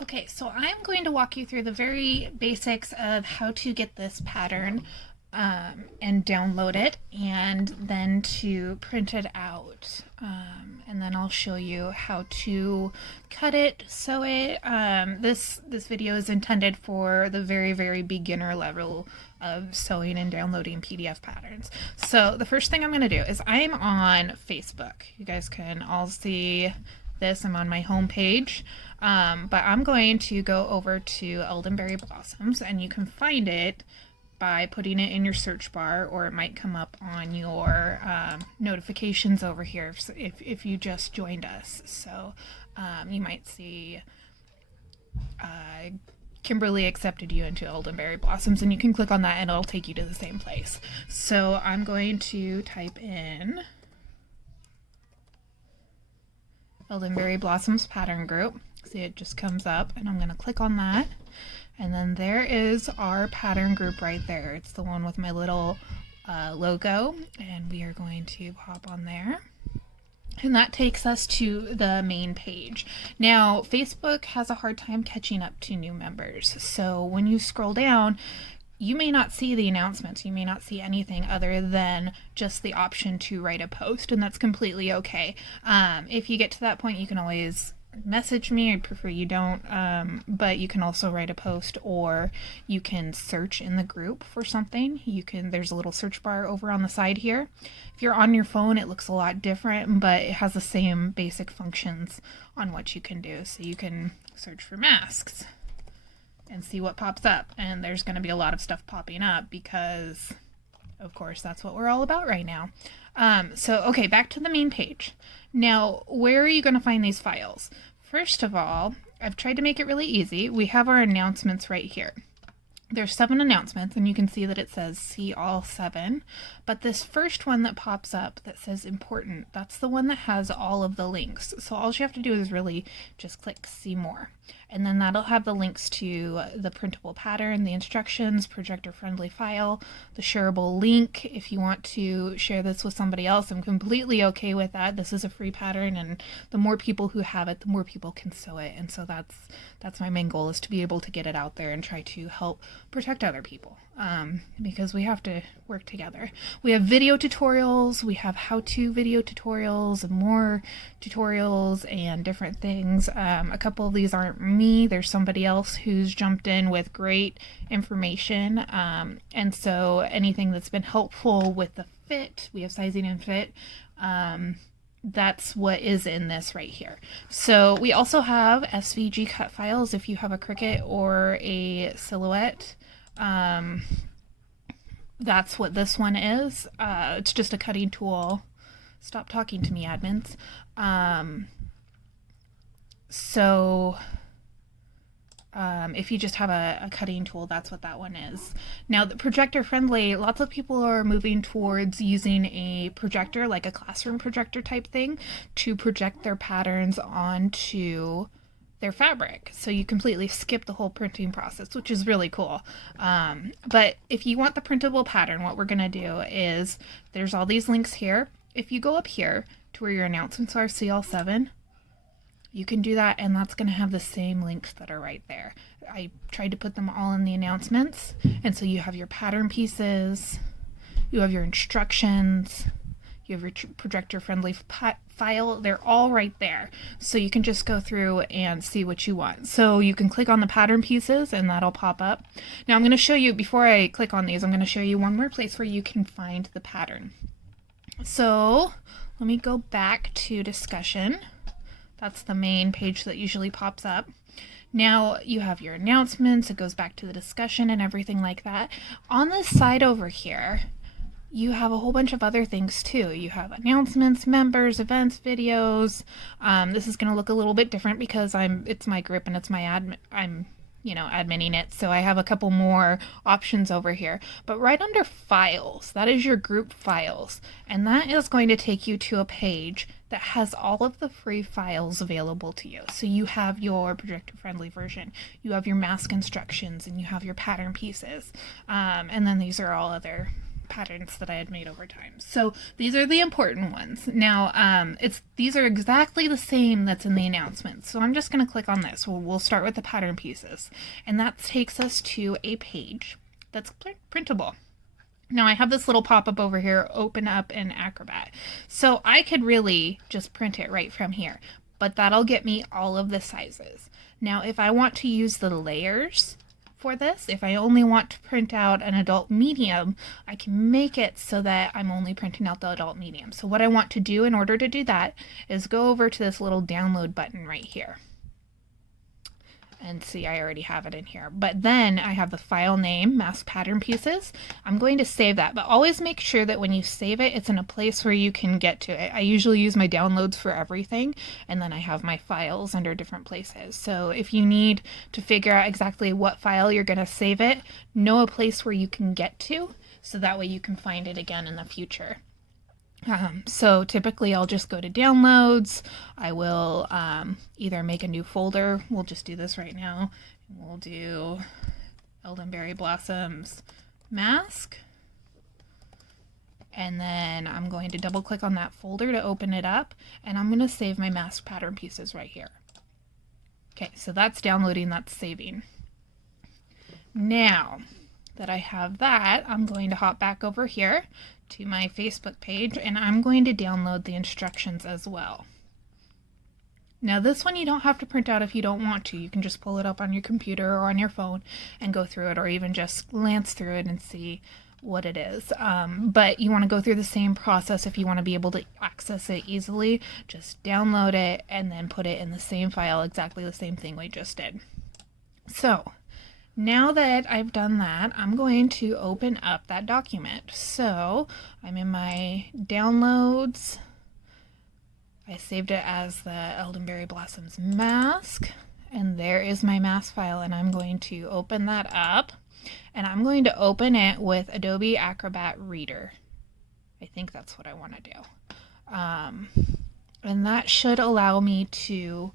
Okay, so I'm going to walk you through the very basics of how to get this pattern and download it, and then to print it out. And then I'll show you how to cut it, sew it. This video is intended for the very beginner level of sewing and downloading PDF patterns. So the first thing I'm going to do is I'm on Facebook. You guys can all see this. I'm on my home page. But I'm going to go over to Eldenberry Blossoms, and you can find it by putting it in your search bar, or it might come up on your notifications over here if you just joined us. So you might see Kimberly accepted you into Eldenberry Blossoms, and you can click on that and it'll take you to the same place. So I'm going to type in Eldenberry Blossoms Pattern Group. See, it just comes up, and I'm going to click on that, and then there is our pattern group right there. It's the one with my little logo, and we are going to hop on there, and that takes us to the main page. Now, Facebook has a hard time catching up to new members, so when you scroll down, you may not see the announcements. You may not see anything other than just the option to write a post, and that's completely okay. If you get to that point, you can always message me. I prefer you don't, but you can also write a post, or you can search in the group for something. There's a little search bar over on the side here. If you're on your phone, it looks a lot different, but it has the same basic functions on what you can do. So you can search for masks and see what pops up, and there's going to be a lot of stuff popping up because of course that's what we're all about right now. Okay, back to the main page. Now, where are you going to find these files? First of all, I've tried to make it really easy. We have our announcements right here. There's 7 announcements, and you can see that it says see all 7, but this first one that pops up that says important, that's the one that has all of the links. So all you have to do is really just click see more, and then that'll have the links to the printable pattern, the instructions, projector friendly file, the shareable link. If you want to share this with somebody else, I'm completely okay with that. This is a free pattern, and the more people who have it, the more people can sew it, and so that's my main goal, is to be able to get it out there and try to help protect other people, because we have to work together. We have video tutorials, we have how-to video tutorials, and more tutorials and different things. A couple of these aren't me, there's somebody else who's jumped in with great information, and so anything that's been helpful with the fit, we have sizing and fit, that's what is in this right here. So we also have SVG cut files if you have a Cricut or a Silhouette. That's what this one is. It's just a cutting tool. Stop talking to me, admins. If you just have a cutting tool, that's what that one is. Now, the projector friendly, lots of people are moving towards using a projector, like a classroom projector type thing, to project their patterns onto their fabric. So you completely skip the whole printing process, which is really cool. But if you want the printable pattern, what we're going to do is, there's all these links here. If you go up here to where your announcements are, CL7, you can do that, and that's going to have the same links that are right there. I tried to put them all in the announcements, and so you have your pattern pieces, you have your instructions, you have your projector-friendly file. They're all right there, so you can just go through and see what you want. So you can click on the pattern pieces, and that'll pop up. Now I'm going to show you, before I click on these, I'm going to show you one more place where you can find the pattern. So let me go back to discussion. That's the main page that usually pops up. Now you have your announcements, it goes back to the discussion and everything like that. On this side over here, you have a whole bunch of other things too. You have announcements, members, events, videos. This is going to look a little bit different because it's my group and it's my I'm adminning it, so I have a couple more options over here. But right under files, that is your group files, and that is going to take you to a page that has all of the free files available to you. So you have your projector friendly version, you have your mask instructions, and you have your pattern pieces, and then these are all other patterns that I had made over time. So these are the important ones. Now, these are exactly the same that's in the announcement. So I'm just going to click on this. We'll start with the pattern pieces. And that takes us to a page that's printable. Now I have this little pop-up over here, open up in Acrobat. So I could really just print it right from here, but that'll get me all of the sizes. Now if I want to use the layers for this, if I only want to print out an adult medium, I can make it so that I'm only printing out the adult medium. So what I want to do in order to do that is go over to this little download button right here. And see, I already have it in here. But then I have the file name, Mass Pattern Pieces. I'm going to save that, but always make sure that when you save it, it's in a place where you can get to it. I usually use my downloads for everything, and then I have my files under different places. So if you need to figure out exactly what file you're going to save it, know a place where you can get to, so that way you can find it again in the future. So typically I'll just go to downloads. I will either make a new folder. We'll just do this right now. We'll do Eldenberry Blossoms Mask. And then I'm going to double click on that folder to open it up. And I'm going to save my mask pattern pieces right here. Okay, so that's downloading, that's saving. Now that I have that, I'm going to hop back over here to my Facebook page, and I'm going to download the instructions as well. Now this one you don't have to print out if you don't want to. You can just pull it up on your computer or on your phone and go through it, or even just glance through it and see what it is. But you want to go through the same process if you want to be able to access it easily. Just download it and then put it in the same file, exactly the same thing we just did. So now that I've done that, I'm going to open up that document. So I'm in my downloads. I saved it as the Eldenberry Blossoms mask, and there is my mask file, and I'm going to open that up, and I'm going to open it with Adobe Acrobat Reader. I think that's what I want to do. And that should allow me to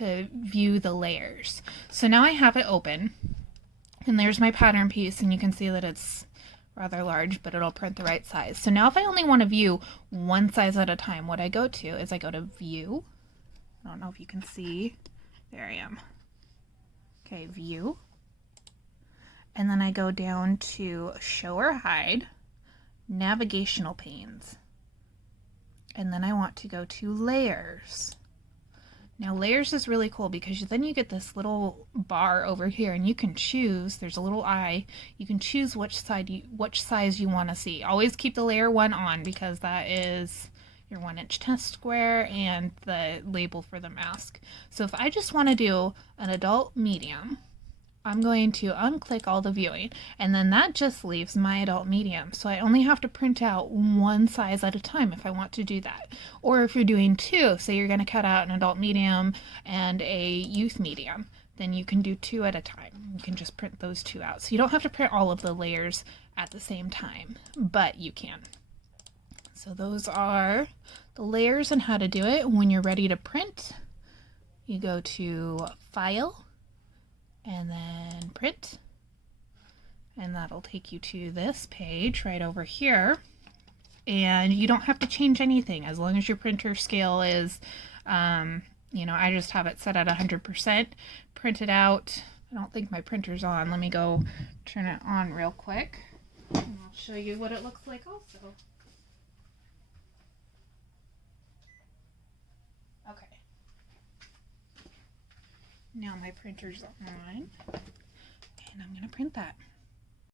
view the layers. So now I have it open, and there's my pattern piece, and you can see that it's rather large, but it'll print the right size. So now if I only want to view one size at a time, what I go to is I go to View. I don't know if you can see. There I am. Okay, View. And then I go down to Show or Hide, Navigational Panes. And then I want to go to Layers. Now layers is really cool because then you get this little bar over here, and you can choose, there's a little eye, you can choose which size you want to see. Always keep the layer 1 on because that is your 1-inch test square and the label for the mask. So if I just want to do an adult medium, I'm going to unclick all the viewing, and then that just leaves my adult medium. So I only have to print out one size at a time if I want to do that. Or if you're doing two, say you're going to cut out an adult medium and a youth medium, then you can do 2 at a time. You can just print those 2 out. So you don't have to print all of the layers at the same time, but you can. So those are the layers and how to do it. When you're ready to print, you go to File, and then Print, and that'll take you to this page right over here. And you don't have to change anything as long as your printer scale is, you know, I just have it set at 100%, print it out. I don't think my printer's on. Let me go turn it on real quick, and I'll show you what it looks like also. Okay. Now my printer's on, and I'm going to print that.